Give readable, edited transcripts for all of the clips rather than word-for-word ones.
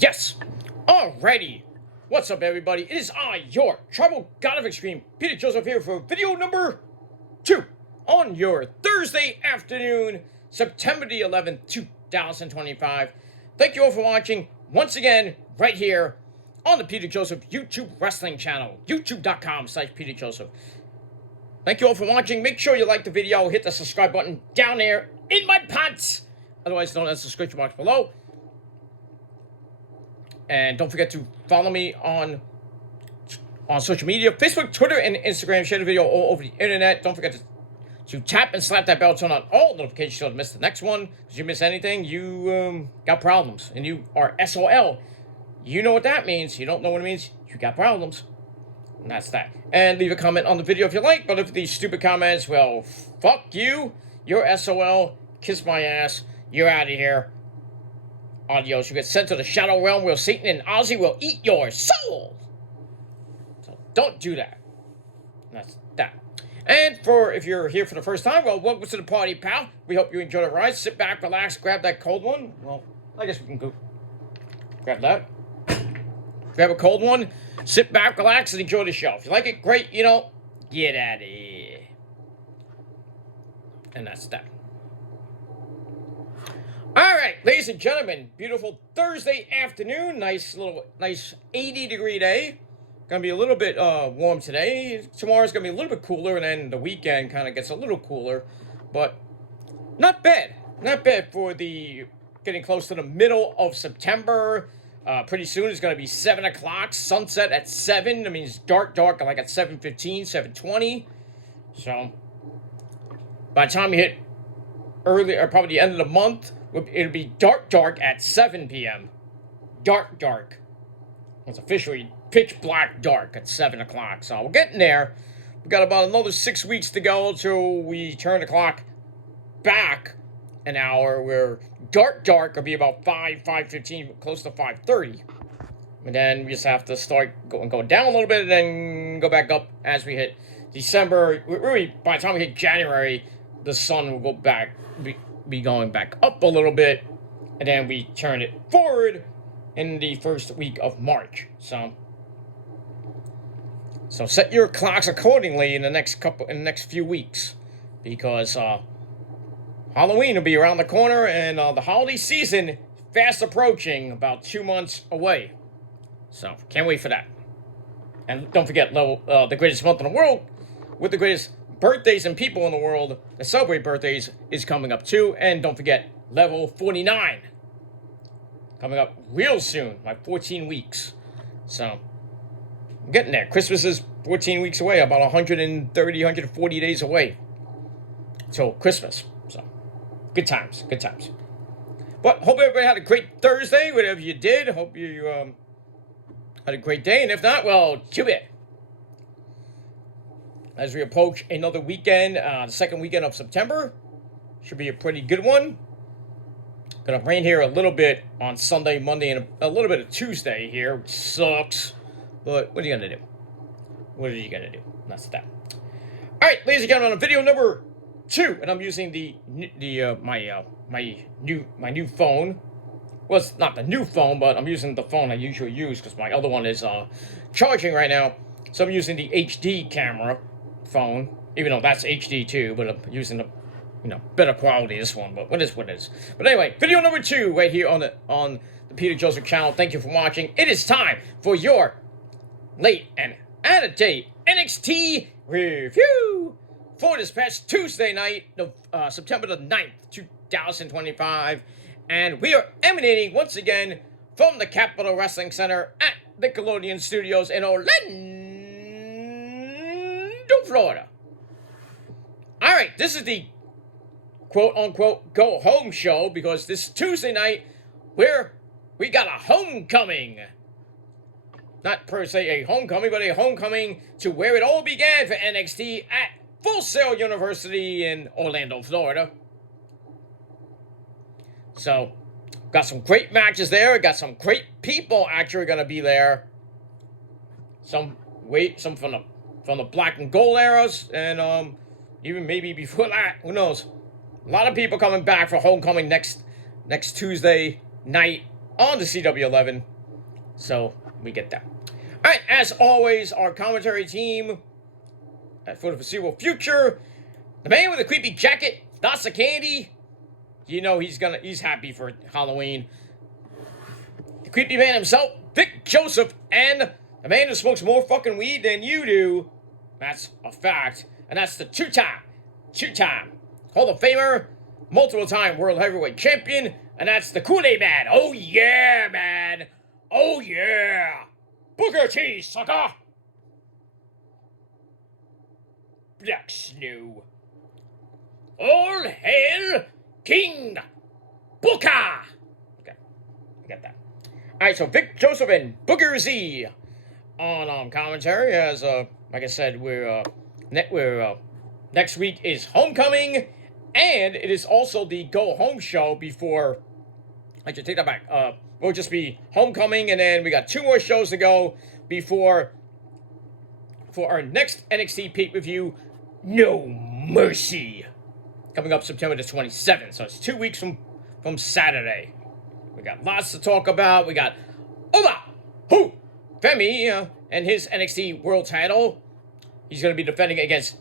Yes! Alrighty! What's up, everybody? It is I, your Tribal God of Extreme, Peter Joseph here for video number 2 on your Thursday afternoon, September the 11th, 2025. Thank you all for watching once again right here on the Peter Joseph YouTube Wrestling channel, youtube.com/Peter Joseph. Thank you all for watching. Make sure you like the video, hit the subscribe button down there in my pants, otherwise known as the description box below. And don't forget to follow me on social media, Facebook, Twitter, and Instagram. Share the video all over the internet. Don't forget to tap and slap that bell, turn on all notifications so you don't miss the next one. Because you miss anything, you got problems. And you are SOL. You know what that means. You don't know what it means, you got problems. And that's that. And leave a comment on the video if you like. But if these stupid comments, well, fuck you. You're SOL. Kiss my ass. You're out of here. Adios. You get sent to the Shadow Realm where Satan and Ozzy will eat your soul. So don't do that. That's that. And if you're here for the first time, well, welcome to the party, pal. We hope you enjoy the ride. Sit back, relax, grab that cold one. Well, I guess we can go grab that. Grab a cold one. Sit back, relax, and enjoy the show. If you like it, great. You know, get out of here. And that's that. All right, ladies and gentlemen, beautiful Thursday afternoon. Nice 80-degree day. Gonna be a little bit warm today. Tomorrow's gonna be a little bit cooler, and then the weekend kind of gets a little cooler, but not bad. Not bad for the getting close to the middle of September. Pretty soon it's gonna be 7 o'clock. Sunset at 7. I mean, it's dark, like at 7:15, 7:20. So by the time you hit early, or probably the end of the month, it'll be dark at 7 p.m. Dark. It's officially pitch black dark at 7 o'clock. So we're getting there. We've got about another 6 weeks to go till we turn the clock back an hour, where dark will be about 5:15, close to 5:30. And then we just have to start go down a little bit and then go back up as we hit December. Really, by the time we hit January, the sun will go back, be going back up a little bit, and then we turn it forward in the first week of March. So set your clocks accordingly in the next few weeks, because Halloween will be around the corner, and the holiday season fast approaching, about 2 months away. So can't wait for that. And don't forget, the greatest month in the world with the greatest birthdays and people in the world that celebrate birthdays is coming up too. And don't forget, level 49 coming up real soon, like 14 weeks. So I'm getting there. Christmas is 14 weeks away, about 130, 140 days away till Christmas. So good times. But hope everybody had a great Thursday, whatever you did. Hope you had a great day. And if not, well, too bad. As we approach another weekend, the second weekend of September, should be a pretty good one. Gonna rain here a little bit on Sunday, Monday, and a little bit of Tuesday here, which sucks. But what are you gonna do? That's that. All right, ladies and gentlemen, on video number 2, and I'm using my new phone. Well, it's not the new phone, but I'm using the phone I usually use because my other one is charging right now. So I'm using the HD camera phone, even though that's HD too, but I'm using the better quality this one, but what is. But anyway, video number 2 right here on the Peter Joseph channel. Thank you for watching. It is time for your late and out-of-date NXT review for this past Tuesday night, September the 9th, 2025. And we are emanating once again from the Capitol Wrestling Center at Nickelodeon Studios in Orlando, Florida. All right, this is the quote-unquote go-home show, because this Tuesday night, we got a homecoming. Not per se a homecoming, but a homecoming to where it all began for NXT at Full Sail University in Orlando, Florida. So, got some great matches there. Got some great people actually going to be there. Some from the black and gold eras, and even maybe before that. Who knows? A lot of people coming back for homecoming next Tuesday night on the CW11. So we get that. All right, as always, our commentary team for the foreseeable future. The man with the creepy jacket, lots of candy. You know he's happy for Halloween. The creepy man himself, Vic Joseph, and the man who smokes more fucking weed than you do. That's a fact. And that's the two-time Hall of Famer, multiple-time World Heavyweight Champion, and that's the Kool-Aid Man. Oh yeah, man. Oh yeah. Booker T, sucker. Black Snow. All hail King Booker. Okay, I got that. All right, so Vic Joseph and Booker Z on commentary. As like I said, we're next week is Homecoming, and it is also the Go Home show before. I should take that back. Will just be Homecoming, and then we got 2 more shows to go before for our next NXT pay-per-view, No Mercy, coming up September the 27th. So it's 2 weeks from Saturday. We got lots to talk about. We got Femi and his NXT World Title. He's going to be defending against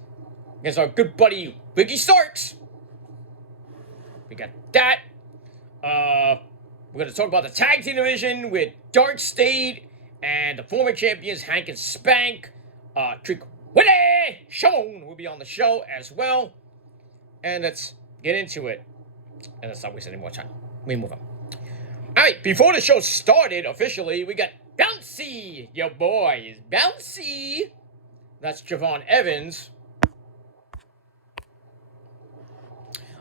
our good buddy Ricky Starks. We got that. We're going to talk about the tag team division with Dark State and the former champions Hank and Spank. Trick Willie Sean will be on the show as well. And let's get into it. And let's not waste any more time. We move on. Alright, before the show started officially, we got Bouncy. Your boy is Bouncy. That's Javon Evans.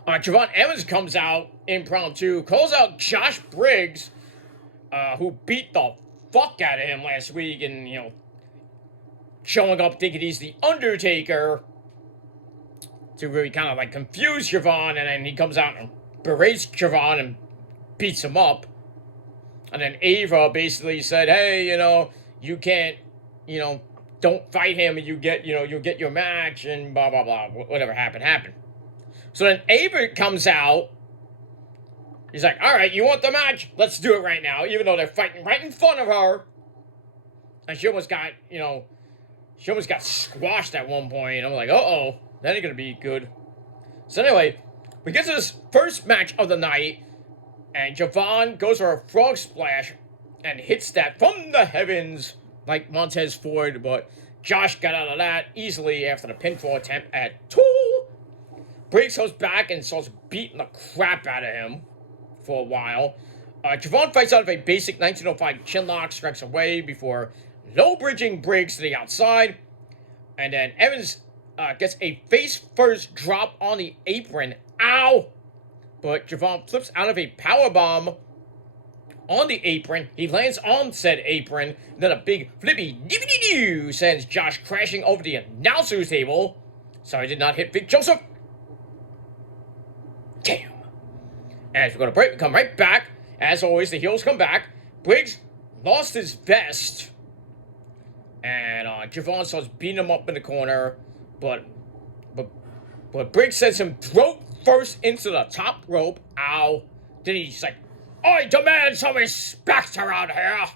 Javon Evans comes out impromptu, calls out Josh Briggs, who beat the fuck out of him last week, and, showing up thinking he's the Undertaker to really kind of, like, confuse Javon, and then he comes out and berates Javon and beats him up. And then Ava basically said, hey, you can't, don't fight him, and you'll get your match, and blah, blah, blah, whatever happened. So then Ava comes out. He's like, all right, you want the match? Let's do it right now, even though they're fighting right in front of her. And she almost got squashed at one point. I'm like, uh-oh, that ain't gonna be good. So anyway, we get to this first match of the night, and Javon goes for a frog splash and hits that from the heavens like Montez Ford, but Josh got out of that easily after the pinfall attempt at 2. Briggs goes back and starts beating the crap out of him for a while. Javon fights out of a basic 1905 chinlock, strikes away before low-bridging Briggs to the outside. And then Evans gets a face-first drop on the apron. Ow! But Javon flips out of a powerbomb on the apron. He lands on said apron. Then a big flippy doo sends Josh crashing over the announcer's table. Sorry, did not hit Vic Joseph. Damn. As we're going to break, we come right back. As always, the heels come back. Briggs lost his vest. And Javon starts beating him up in the corner. But Briggs sends him throat first into the top rope. Ow. Then he's like, I demand some respect around here.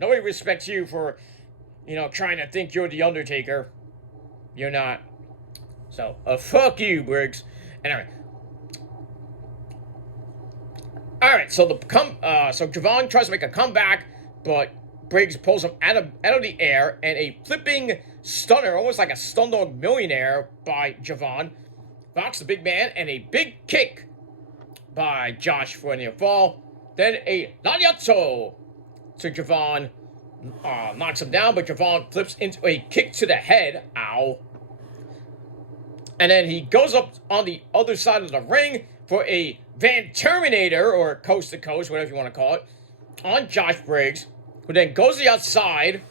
Nobody respects you for, trying to think you're the Undertaker. You're not. So, fuck you, Briggs. Anyway. Alright, so so Javon tries to make a comeback, but Briggs pulls him out of the air, and a flipping stunner, almost like a Stundog Millionaire by Javon, knocks the big man, and a big kick by Josh for a near fall. Then a Lariato to Javon, knocks him down, but Javon flips into a kick to the head. Ow. And then he goes up on the other side of the ring for a Van Terminator, or Coast to Coast, whatever you want to call it, on Josh Briggs, who then goes to the outside,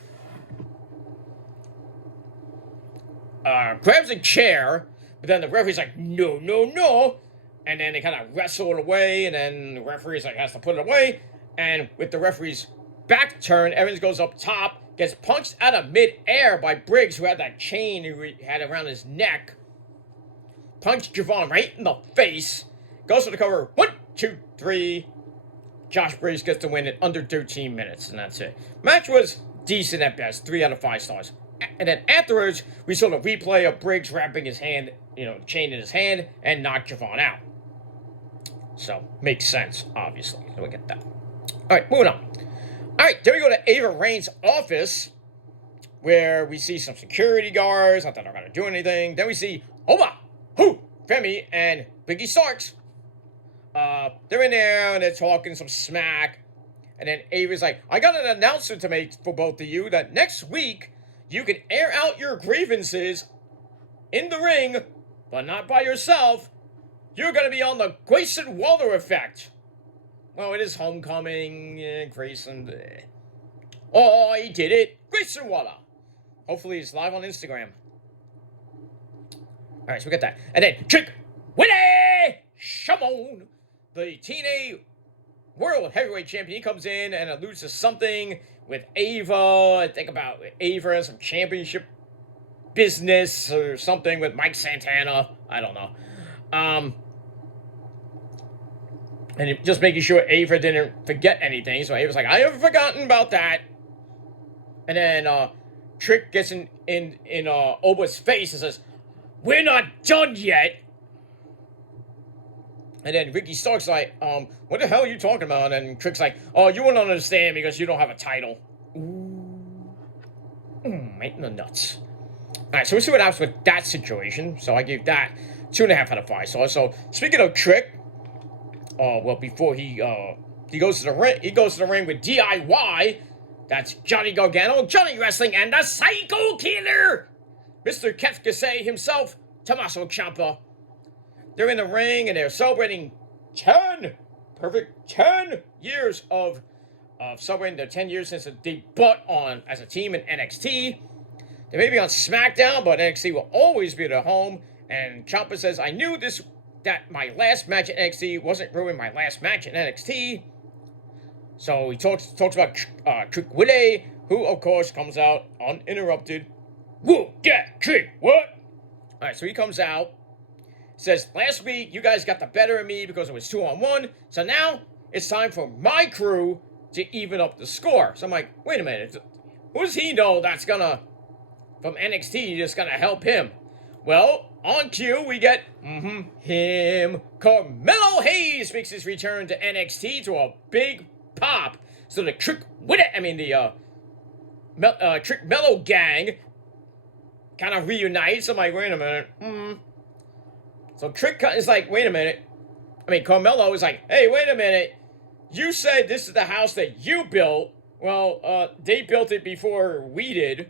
grabs a chair, but then the referee's like, no, no, no, and then they kind of wrestle it away, and then the referee's like, has to put it away, and with the referee's back turn, Evans goes up top, gets punched out of mid-air by Briggs, who had that chain he had around his neck, punched Javon right in the face, goes for the cover, 1, 2, 3, Josh Briggs gets to win in under 13 minutes, and that's it. Match was decent at best, 3 out of 5 stars. And then afterwards, we saw the replay of Briggs wrapping his hand, chain in his hand, and knocked Javon out. So, makes sense, obviously. So we get that. Alright, moving on. Alright, then we go to Ava Rain's office, where we see some security guards, not that they're going to do anything. Then we see Femi, and Biggie Starks. They're in there, and they're talking some smack. And then Ava's like, I got an announcement to make for both of you, that next week, you can air out your grievances in the ring, but not by yourself. You're going to be on the Grayson Waller effect. Well, it is homecoming. Grayson. Oh, he did it. Grayson Waller. Hopefully, it's live on Instagram. All right, so we got that. And then, Trick Willie Shamon, the TNA World Heavyweight Champion. He comes in and alludes to something with Ava. I think about Ava and some championship business or something with Mike Santana. I don't know. And just making sure Ava didn't forget anything. So Ava's like, I haven't forgotten about that. And then Trick gets in Oba's face and says, we're not done yet. And then Ricky Stark's like, what the hell are you talking about? And Trick's like, oh, you won't understand because you don't have a title. Ooh. Right in the nuts. Alright, so we'll see what happens with that situation. So I gave that 2.5 out of 5 stars. So speaking of Trick, before he goes to the ring with DIY. That's Johnny Gargano, Johnny Wrestling, and the Psycho Killer, Mr. Kev Kasey himself, Tommaso Ciampa. They're in the ring and they're celebrating 10 years of celebrating their 10 years since they butt on as a team in NXT. They may be on SmackDown, but NXT will always be their home. And Ciampa says, I knew that my last match at NXT wasn't ruining my last match at NXT. So he talks about Trick Willie, who of course comes out uninterrupted. Whoa, yeah, Trick, what? Alright, so he comes out, says, last week you guys got the better of me because it was 2-on-1, so now it's time for my crew to even up the score. So I'm like, wait a minute, who does he know that's from NXT, just gonna help him? Well, on cue, we get, him. Carmelo Hayes makes his return to NXT to a big pop. So the Trick Mello gang kind of reunites. I'm like, wait a minute. So Trick is like, wait a minute. Carmelo is like, hey, wait a minute. You said this is the house that you built. Well, they built it before we did.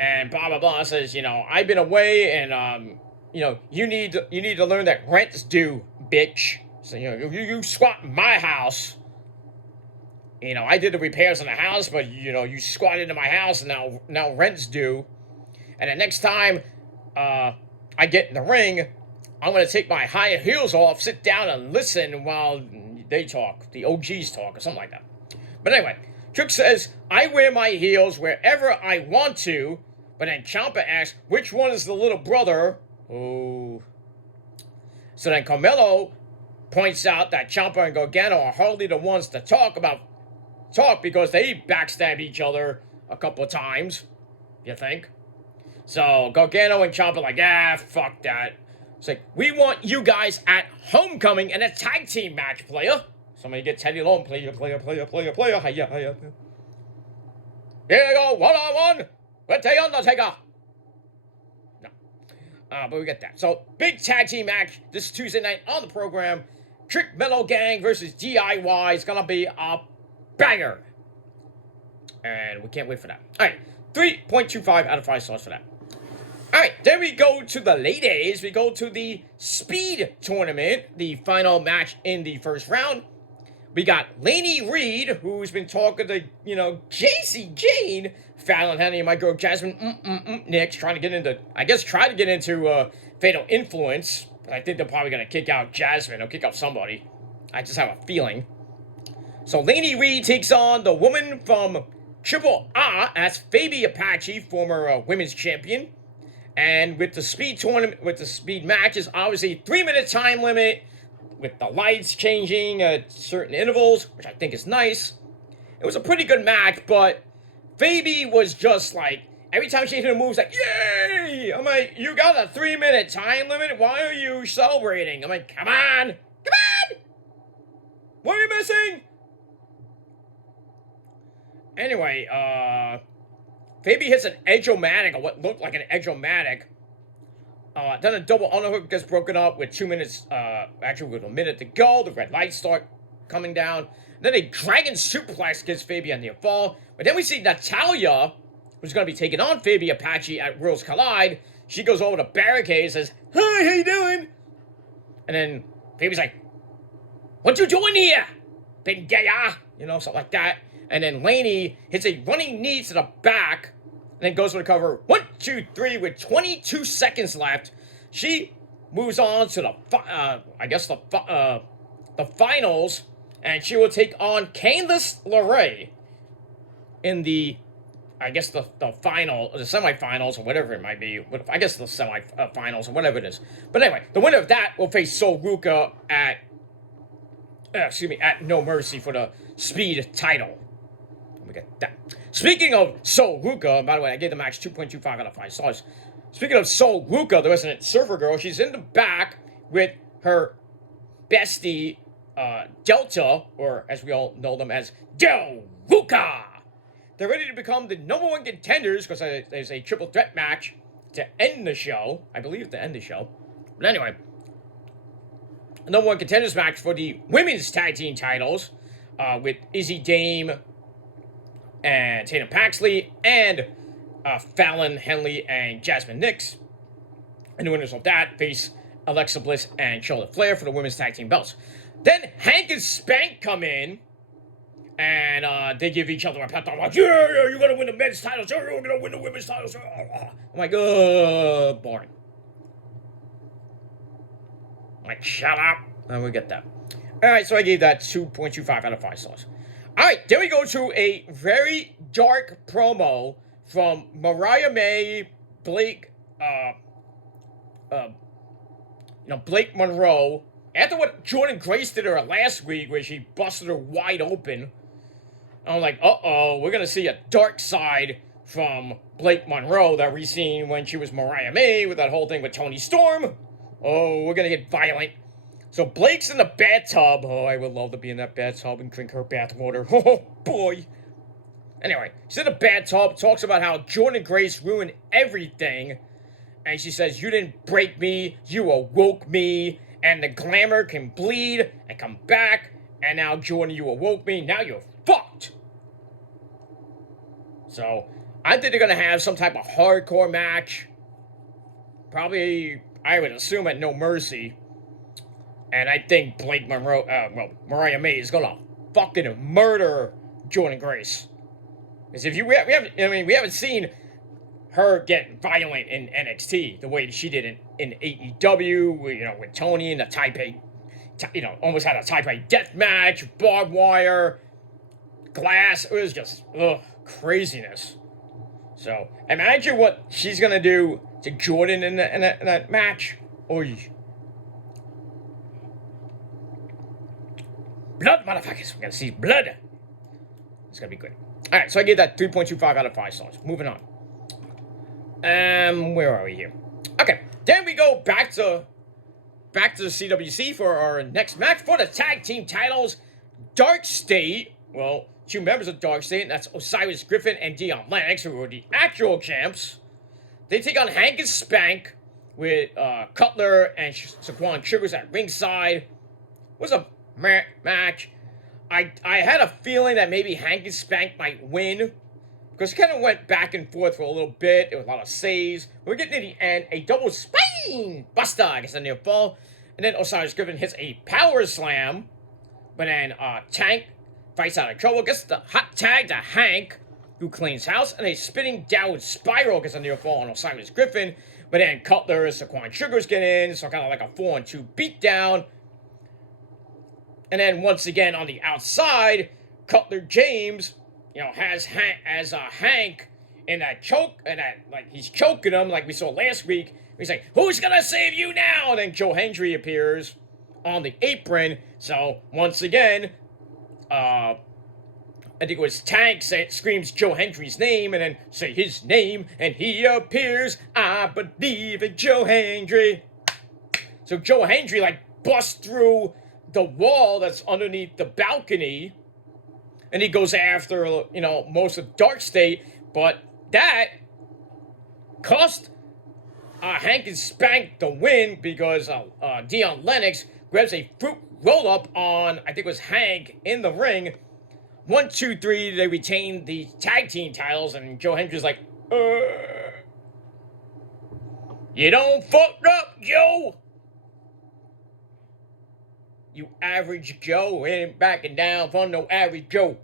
And blah, blah, blah, says, I've been away and, you need to learn that rent's due, bitch. So, you squat in my house. I did the repairs on the house, but, you squatted into my house and now rent's due. And the next time I get in the ring, I'm going to take my high heels off, sit down and listen while they talk. The OGs talk or something like that. But anyway, Trick says, I wear my heels wherever I want to. But then Ciampa asks, which one is the little brother? Oh. So then Carmelo points out that Ciampa and Gargano are hardly the ones to talk because they backstab each other a couple of times. You think? So Gargano and Ciampa are like, fuck that. It's like, we want you guys at Homecoming in a tag team match, player. Somebody get Teddy Long, player. Hiya. Here you go, one-on-one with The Undertaker. No. But we get that. So, big tag team match this Tuesday night on the program. Trick Mello Gang versus DIY is going to be a banger. And we can't wait for that. All right, 3.25 out of 5 stars for that. All right, then we go to the ladies. We go to the Speed Tournament, the final match in the first round. We got Lainey Reed, who's been talking to, JC Jane, Fallon Henley, and my girl Jasmine Nix, try to get into Fatal Influence. But I think they're probably going to kick out Jasmine or kick out somebody. I just have a feeling. So Lainey Reed takes on the woman from Triple A, that's Fabi Apache, former women's champion. And with the Speed Tournament, with the Speed matches, obviously 3-minute time limit. with the lights changing at certain intervals, which I think is nice. It was a pretty good match, but Phoebe was just like, every time she hit a move, it's like, yay! I'm like, you got a 3-minute time limit? Why are you celebrating? I'm like, come on! Come on! What are you missing? Anyway, Phoebe hits an edge-o-matic, or what looked like an edge-o-matic. Then a double underhook gets broken up with 2 minutes, actually with a minute to go. The red lights start coming down. Then a dragon suplex gets Phoebe on the fall. But then we see Natalya, who's going to be taking on Phoebe Apache at Worlds Collide. She goes over to barricade and says, "Hi, how you doing?" And then Phoebe's like, "What you doing here, big gaya?" You know, something like that. And then Laney hits a running knee to the back, and then goes for the cover. 1, 2, 3 with 22 seconds left. She moves on to the finals, and she will take on Candice LeRae in the semifinals or whatever it might be. I guess the semifinals or whatever it is. But anyway, the winner of that will face Sol Ruca at No Mercy for the Speed title. We get that. Speaking of Sol Ruca, by the way, I gave the match 2.25 out of 5 stars. Speaking of Sol Ruca, the resident surfer girl, she's in the back with her bestie, Delta, or as we all know them as Del Ruca. They're ready to become the #1 contenders because there's a triple threat match to end the show. I believe to end the show. But anyway, a #1 contenders match for the women's tag team titles with Izzy Dame and Tatum Paxley and Fallon Henley and Jasmine Nix. And the winners of that face Alexa Bliss and Charlotte Flair for the women's tag team belts. Then Hank and Spank come in, and they give each other a pat on the back. Yeah, you're going to win the men's titles. You're going to win the women's titles. I'm like, boring. I'm like, shut up. And we get that. All right, so I gave that 2.25 out of 5 stars. All right, then we go to a very dark promo from Mariah May, Blake Monroe, after what Jordynne Grace did to her last week, where she busted her wide open. I'm like, we're going to see a dark side from Blake Monroe that we seen when she was Mariah May with that whole thing with Toni Storm. Oh, we're going to get violent. So Blake's in the bathtub. Oh, I would love to be in that bathtub and drink her bathwater. Oh, boy. Anyway, she's in the bathtub, talks about how Jordynne Grace ruined everything. And she says, you didn't break me, you awoke me, and the glamour can bleed and come back, and now, Jordynne, you awoke me, now you're fucked. So, I think they're going to have some type of hardcore match. Probably, I would assume, at No Mercy. And I think Mariah May is going to fucking murder Jordynne Grace. Because if we haven't seen her get violent in NXT the way she did in AEW, with Toni and the Taipei, almost had a Taipei death match, barbed wire, glass. It was just craziness. So imagine what she's gonna do to Jordynne in that match. Oy. Blood, motherfuckers. We're gonna see blood. It's gonna be good. All right, so I gave that 3.25 out of 5 stars. Moving on. Where are we here? Okay, then we go back to the CWC for our next match for the tag team titles. Dark State, well, 2 members of Dark State, and that's Osiris Griffin and Dion Lennox, who are the actual champs. They take on Hank and Spank with Cutler and Saquon Sugars at ringside. It was a match. I had a feeling that maybe Hank and Spank might win, because it kind of went back and forth for a little bit. There was a lot of saves. We're getting to the end. A double spine buster gets a near fall. And then Osiris Griffin hits a power slam. But then Tank fights out of trouble. Gets the hot tag to Hank, who cleans house. And a spinning downward spiral gets a near fall on Osiris Griffin. But then Cutler and Saquon Sugars get in. So kind of like a 4-on-2 beatdown. And then once again on the outside, Cutler James, has Hank in that choke, and he's choking him like we saw last week. He's like, who's gonna save you now? And then Joe Hendry appears on the apron. So once again, I think it was Tank screams Joe Hendry's name and then say his name and he appears. I believe in Joe Hendry. So Joe Hendry like busts through the wall that's underneath the balcony and he goes after, you know, most of Dark State, but that cost Hank and Spank the win because Dion Lennox grabs a fruit roll-up on, I think it was Hank, in the ring. 1, 2, 3, they retain the tag team titles, and Joe Hendry's like, you don't fuck up, Joe! You average Joe, we ain't backing down from no average Joe.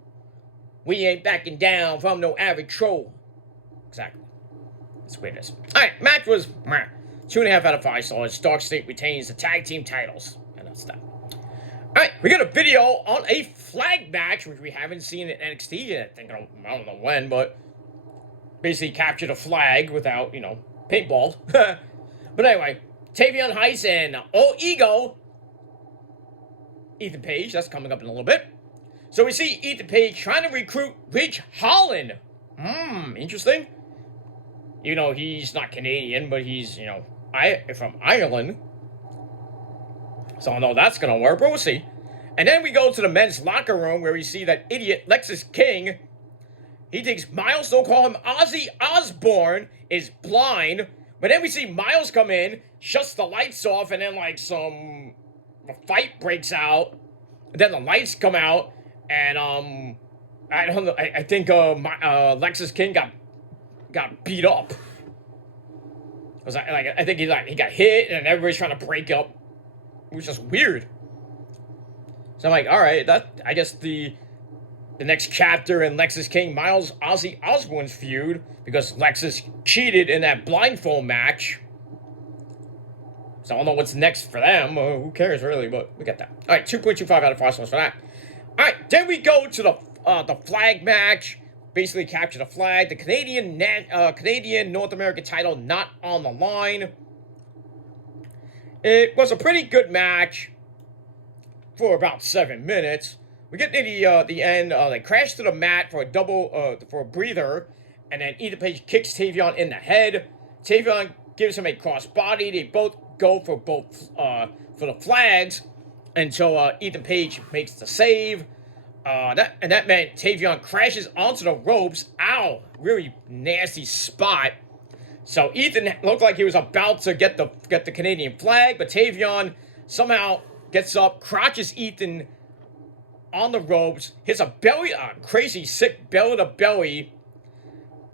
We ain't backing down from no average troll. Exactly. That's the way it is. Alright, match was 2.5 out of 5 stars. Dark State retains the tag team titles. And that's that. Alright, we got a video on a flag match, which we haven't seen in NXT yet. I don't know when, but basically captured a flag without, you know, paintball. But anyway, Tavion Heiss and All Ego. Ethan Page, that's coming up in a little bit. So we see Ethan Page trying to recruit Ridge Holland. Interesting. You know, he's not Canadian, but he's, you know, from Ireland. So I know that's going to work, but we'll see. And then we go to the men's locker room where we see that idiot Lexis King. He thinks Miles, don't call him Ozzy Osbourne, is blind. But then we see Miles come in, shuts the lights off, and then like a fight breaks out. And then the lights come out, and I don't know. I think Lexis King got beat up. I think he got hit, and everybody's trying to break up. It was just weird. So I'm like, all right, I guess the next chapter in Lexis King Miles Ozzy Osbourne's feud, because Lexis cheated in that blindfold match. So I don't know what's next for them. Who cares really? But we got that. All right, 2.25 out of 5 stars for that. All right, then we go to the flag match. Basically capture the flag. The Canadian North American title not on the line. It was a pretty good match for about 7 minutes. We get to the end. They crash to the mat for a breather, and then Ethan Page kicks Tavion in the head. Tavion gives him a crossbody. They both go for the flags until Ethan Page makes the save. That meant Tavion crashes onto the ropes. Ow! Really nasty spot. So Ethan looked like he was about to get the Canadian flag, but Tavion somehow gets up, crotches Ethan on the ropes, hits a crazy sick belly to belly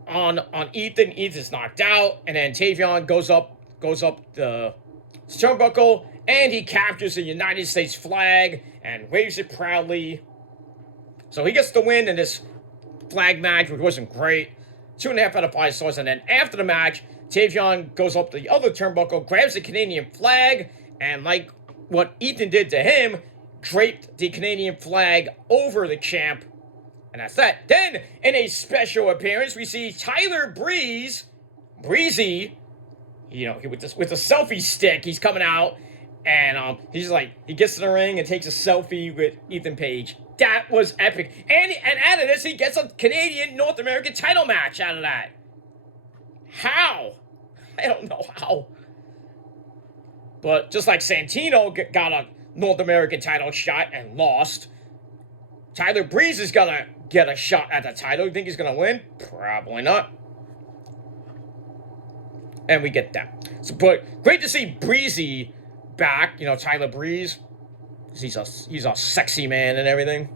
on Ethan. Ethan's knocked out, and then Tavion goes up the turnbuckle, and he captures the United States flag and waves it proudly. So he gets the win in this flag match, which wasn't great. 2.5 out of 5 stars. And then after the match, Tavion goes up the other turnbuckle, grabs the Canadian flag, and like what Ethan did to him, draped the Canadian flag over the champ. And that's that. Then, in a special appearance, we see Tyler Breezy, you know, with the selfie stick, he's coming out, and he's like, he gets in the ring and takes a selfie with Ethan Page. That was epic. And out of this, he gets a Canadian North American title match out of that. How? I don't know how. But just like Santino got a North American title shot and lost, Tyler Breeze is going to get a shot at the title. You think he's going to win? Probably not. And we get that. So, but great to see Breezy back. You know, Tyler Breeze. He's a sexy man and everything.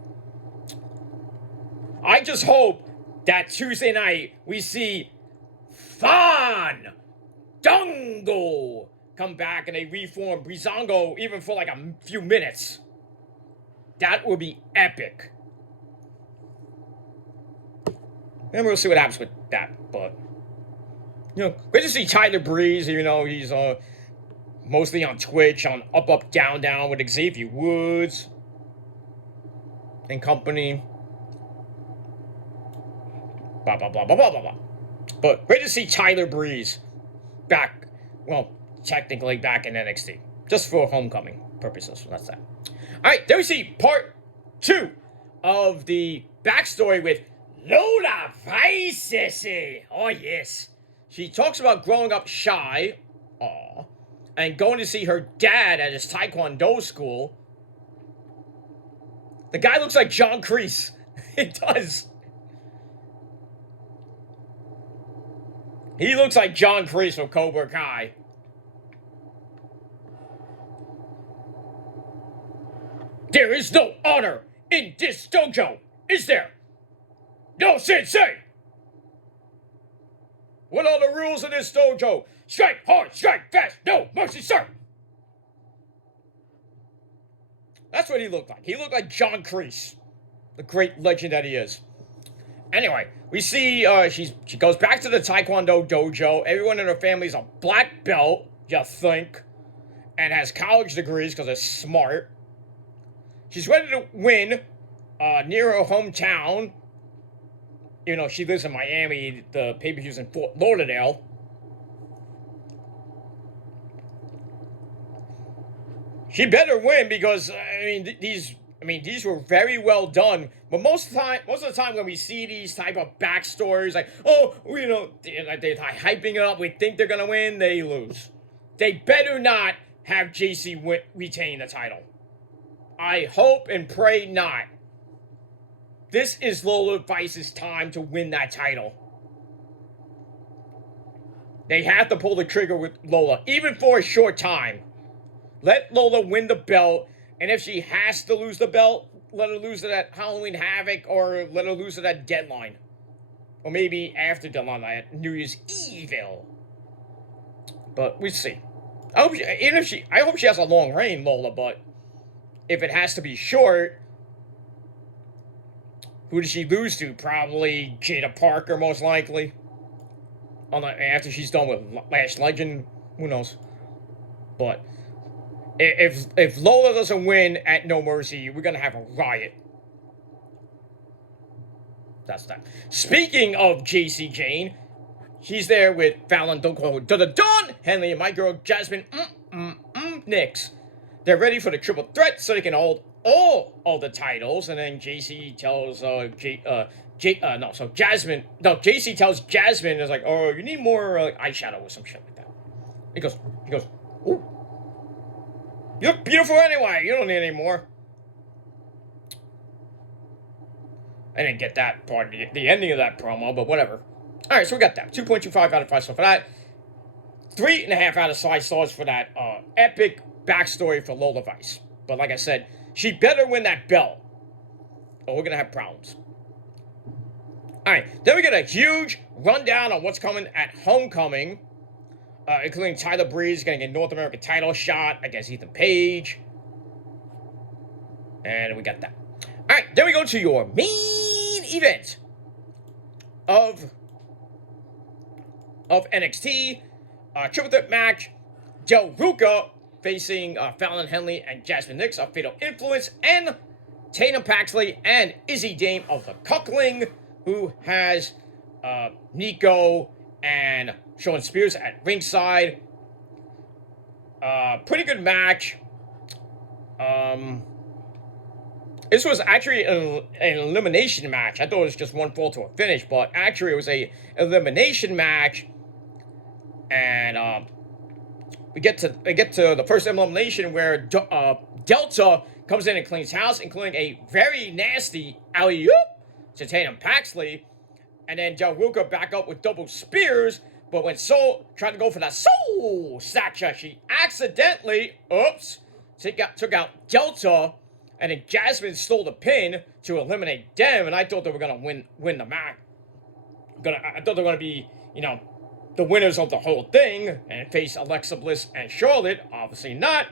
I just hope that Tuesday night we see Fandango come back and they reform Breezango even for like a few minutes. That would be epic. And we'll see what happens with that. But, you know, great to see Tyler Breeze. You know, he's mostly on Twitch, on Up, Down, Down with Xavier Woods and company. Blah, blah, blah, blah, blah, blah, blah. But great to see Tyler Breeze back, well, technically back in NXT, just for Homecoming. purposes. So that's that. All right, then we see part 2 of the backstory with Lola Vice. Oh, yes. She talks about growing up shy, and going to see her dad at his Taekwondo school. The guy looks like John Kreese. It does. He looks like John Kreese from Cobra Kai. There is no honor in this dojo, is there? No, sensei! What are the rules in this dojo? Strike hard, strike fast, no mercy, sir! That's what he looked like. He looked like John Kreese, the great legend that he is. Anyway, we see she goes back to the Taekwondo dojo. Everyone in her family is a black belt, you think, and has college degrees because they're smart. She's ready to win near her hometown. Even though she lives in Miami, the pay-per-view's in Fort Lauderdale. She better win because these were very well done. But most of the time when we see these type of backstories, like, oh, they're hyping it up, we think they're gonna win, they lose. They better not have JC retain the title. I hope and pray not. This is Lola Vice's time to win that title. They have to pull the trigger with Lola, even for a short time. Let Lola win the belt, and if she has to lose the belt, let her lose it at Halloween Havoc, or let her lose it at Deadline. Or maybe after Deadline, at New Year's Evil. But we'll see. I hope she has a long reign, Lola, but if it has to be short, who does she lose to? Probably Jada Parker, most likely. After she's done with Lash Legend, who knows? But if Lola doesn't win at No Mercy, we're gonna have a riot. That's that. Speaking of JC Jane, she's there with Fallon Dawn, Henley, and my girl Jasmine Nix. They're ready for the triple threat so they can hold all the titles. And then JC tells JC tells Jasmine, is like, oh, you need more eyeshadow or some shit like that. He goes, ooh, you look beautiful anyway. You don't need any more. I didn't get that part, the ending of that promo, but whatever. All right, so we got that 2.25 out of 5 stars for that. 3.5 out of 5 stars for that epic backstory for Lola Vice. But like I said, she better win that belt, or we're gonna have problems. All right, then we get a huge rundown on what's coming at Homecoming, including Tyler Breeze getting a North American title shot against Ethan Page, and we got that. All right, then we go to your main event of NXT, triple threat match. Del Ruca facing Fallon Henley and Jasmine Nix of Fatal Influence, and Tatum Paxley and Izzy Dame of the Cuckling, who has Nico and Sean Spears at ringside. Pretty good match. This was actually an elimination match. I thought it was just one fall to a finish, but actually it was a elimination match. And we get to the first elimination where Delta comes in and cleans house, including a very nasty alley-oop to Tatum Paxley. And then Del Ruca back up with double spears, but when Soul tried to go for that Soul Snatcher, she accidentally, took out Delta, and then Jasmine stole the pin to eliminate them, and I thought they were going to win the match. I thought they were going to be, the winners of the whole thing, and face Alexa Bliss and Charlotte. Obviously not.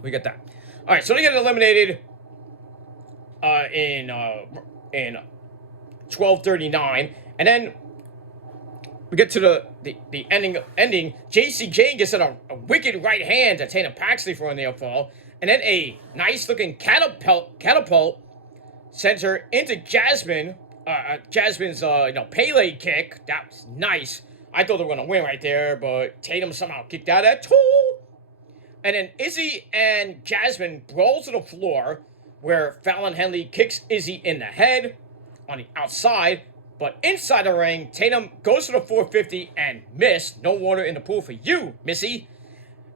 We get that. All right, so they get eliminated in 12:39, and then we get to the ending. JC Jane gets a wicked right hand to Tatum Paxley for a near fall, and then a nice looking catapult sends her into Jasmine's Pele kick. That was nice. I thought they were gonna win right there, but Tatum somehow kicked out at two. And then Izzy and Jasmine brawl to the floor, where Fallon Henley kicks Izzy in the head on the outside. But inside the ring, Tatum goes to the 450 and missed. No water in the pool for you, Missy.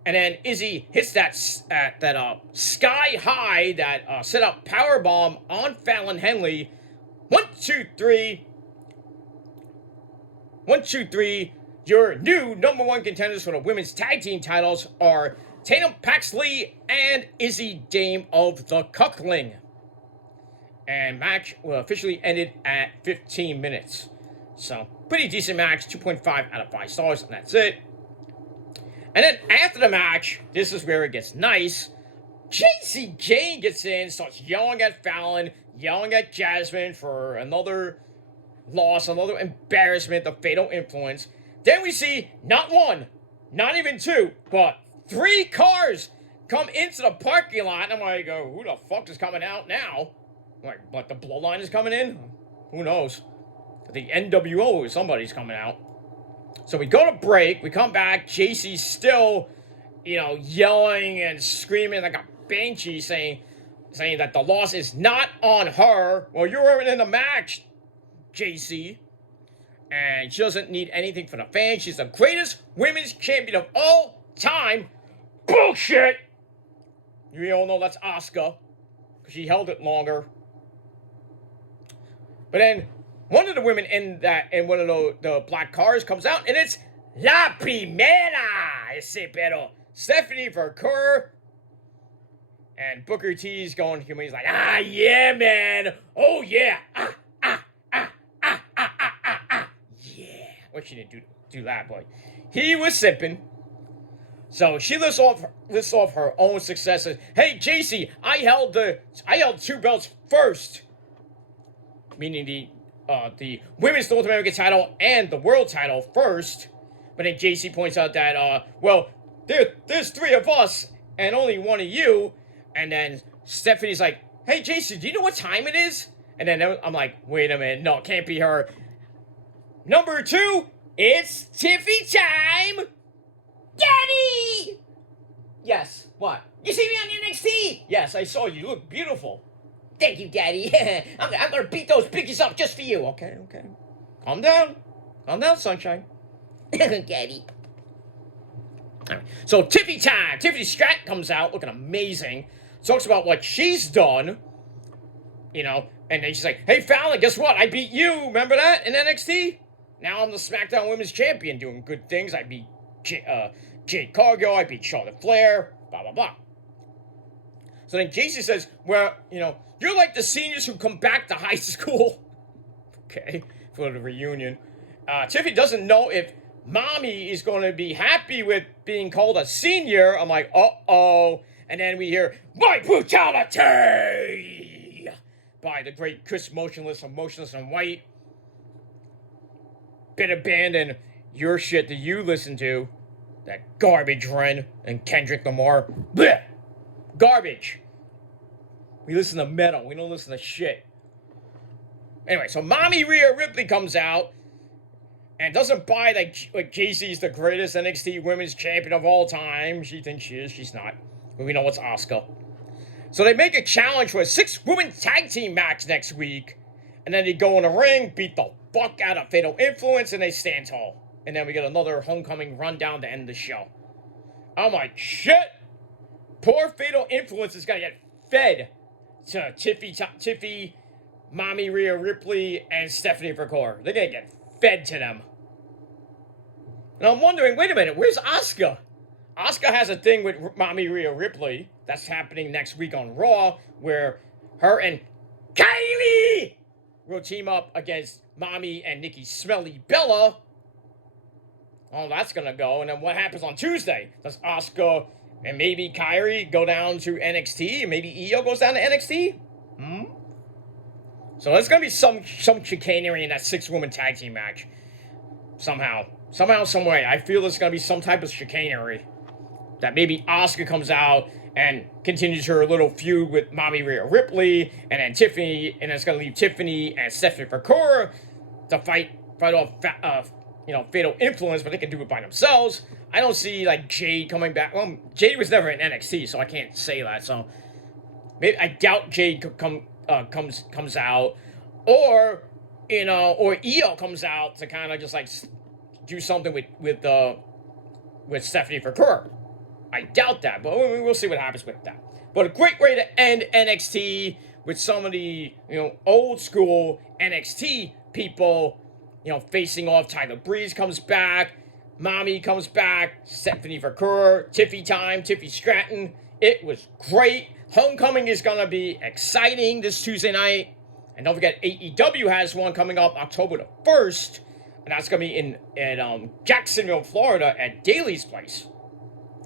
And then Izzy hits that sky high that set up powerbomb on Fallon Henley. 1, 2, 3. 1, 2, 3. Your new number one contenders for the women's tag team titles are Tatum Paxley and Izzy Dame of the Cuckling. And match officially ended at 15 minutes. So, pretty decent match. 2.5 out of 5 stars, and that's it. And then after the match, this is where it gets nice. Jacy Jayne gets in, starts yelling at Fallon, yelling at Jasmine for another loss, another embarrassment, the fatal influence. Then we see not one, not even two, but 3 cars come into the parking lot. And I'm like, who the fuck is coming out now? Like, what, the bloodline is coming in? Who knows? The NWO or somebody's coming out. So we go to break, we come back, Jacy's still, yelling and screaming like a banshee, saying that the loss is not on her. Well, you weren't in the match, Jacy. And she doesn't need anything from the fans. She's the greatest women's champion of all time. Bullshit! You all know that's Asuka, because she held it longer. But then one of the women in one of the black cars comes out, and it's La Primera, ese pero Stephanie Vercoeur. And Booker T's going, he's like, yeah, man. Oh, yeah. Yeah. Well, she didn't do that, but he was sipping. So she lists off her own successes. Hey, Jacy, I held 2 belts first. Meaning the women's North American title and the world title first. But then Jacy points out that, there's 3 of us and only 1 of you. And then Stephanie's like, hey, Jacy, do you know what time it is? And then I'm like, wait a minute, no, it can't be her. Number 2, it's Tiffy time! Daddy! Yes, what? You see me on NXT? Yes, I saw you. You look beautiful. Thank you, Daddy. I'm gonna beat those pictures up just for you. Okay. Calm down. Calm down, sunshine. Daddy. All right. So, Tiffy time. Tiffany Stratton comes out looking amazing. Talks about what she's done. And then she's like, hey, Fallon, guess what? I beat you. Remember that in NXT? Now I'm the SmackDown Women's Champion doing good things. I beat Jade Cargill. I beat Charlotte Flair. Blah, blah, blah. So then Jacy says, well, you're like the seniors who come back to high school. Okay, for the reunion. Tiffy doesn't know if Mommy is going to be happy with being called a senior. I'm like, uh-oh. And then we hear, my brutality! By the great Chris Motionless of Motionless in White. Bit abandon your shit that you listen to. That garbage Ren and Kendrick Lamar. Blech! Garbage. We listen to metal. We don't listen to shit. Anyway, so Mommy Rhea Ripley comes out and doesn't buy that Jacy's the greatest NXT Women's Champion of all time. She thinks she is. She's not. But we know it's Asuka. So they make a challenge for a 6-woman tag team match next week. And then they go in the ring, beat the fuck out of Fatal Influence, and they stand tall. And then we get another homecoming rundown to end the show. I'm like, shit! Poor Fatal Influence is gonna get fed to Tiffy, Mommy Rhea Ripley, and Stephanie Vercoeur. They're gonna get fed to them. And I'm wondering, wait a minute, where's Asuka? Asuka has a thing with Mommy Rhea Ripley that's happening next week on Raw, where her and Kylie will team up against Mommy and Nikki Smelly Bella. Oh, that's gonna go. And then what happens on Tuesday? Does Asuka and maybe Kyrie go down to NXT? Maybe Io goes down to NXT? So there's gonna be some chicanery in that 6-woman tag team match. Somehow, some way. I feel there's gonna be some type of chicanery. That maybe Asuka comes out and continues her little feud with Mommy Rhea Ripley, and then Tiffany, and it's gonna leave Tiffany and Stephanie Vercoeur to fight off Fatal Influence, but they can do it by themselves. I don't see like Jade coming back. Well, Jade was never in NXT, so I can't say that. So maybe I doubt Jade comes out, or or Io comes out to kind of just like do something with Stephanie Ferrer. I doubt that, but we'll see what happens with that. But a great way to end NXT with some of the old school NXT people, facing off. Tyler Breeze comes back, Mommy comes back, Stephanie Ferrer, Tiffy Stratton. It was great. Homecoming is gonna be exciting this Tuesday night, and don't forget AEW has one coming up October the 1st, and that's gonna be in Jacksonville, Florida, at Daly's Place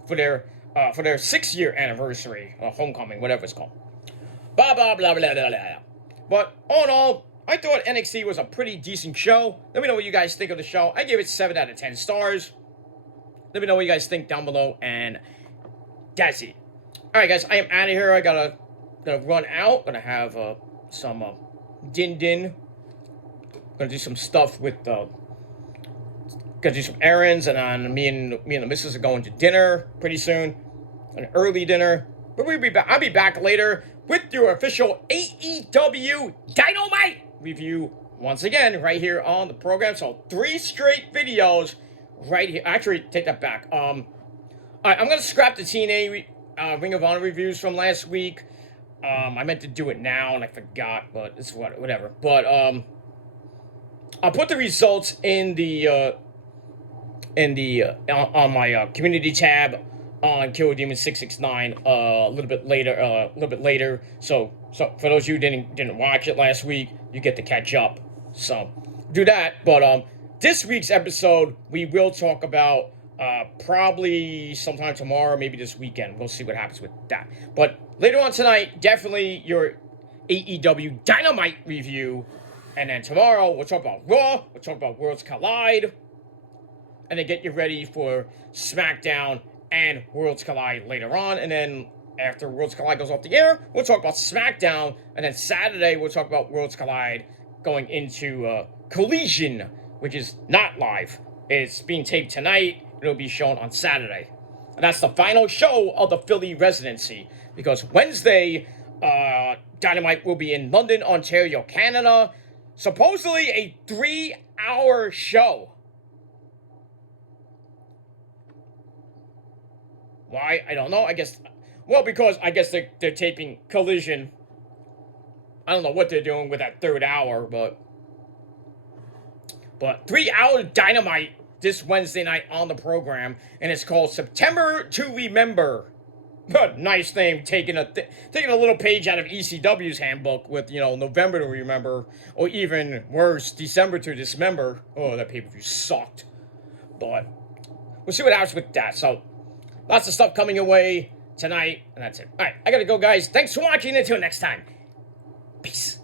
for their 6-year anniversary or Homecoming, whatever it's called. Blah blah blah blah blah blah. But all in all, I thought NXT was a pretty decent show. Let me know what you guys think of the show. I gave it 7 out of 10 stars. Let me know what you guys think down below, and that's it. All right, guys, I am out of here. I gotta run out. Gonna have some din. Gonna do some stuff with gonna do some errands, and then me and the missus are going to dinner pretty soon, an early dinner. But I'll be back later with your official AEW Dynamite review once again right here on the program. So 3 straight videos right here. Actually, take that back. All right, I'm gonna scrap the TNA Ring of Honor reviews from last week. I meant to do it now and I forgot, but it's whatever. But I'll put the results in the on my community tab on Killer Demon 669 a little bit later. So for those of you who didn't watch it last week, you get to catch up. So do that. But this week's episode we will talk about probably sometime tomorrow, maybe this weekend. We'll see what happens with that. But later on tonight, definitely your AEW Dynamite review. And then tomorrow, we'll talk about Raw. We'll talk about Worlds Collide. And then get you ready for SmackDown and Worlds Collide later on. And then after Worlds Collide goes off the air, we'll talk about SmackDown. And then Saturday, we'll talk about Worlds Collide going into Collision, which is not live. It's being taped tonight. It'll be shown on Saturday. And that's the final show of the Philly residency. Because Wednesday, Dynamite will be in London, Ontario, Canada. Supposedly a 3-hour show. Why? I don't know. Because I guess they're taping Collision. I don't know what they're doing with that 3rd hour, but 3-hour Dynamite this Wednesday night on the program, and it's called September to Remember. Nice name, taking a little page out of ECW's handbook with November to Remember, or even worse, December to Dismember. Oh, that pay-per-view sucked. But we'll see what happens with that. So lots of stuff coming away tonight, and that's it. All right, I gotta go, guys. Thanks for watching. Until next time, peace.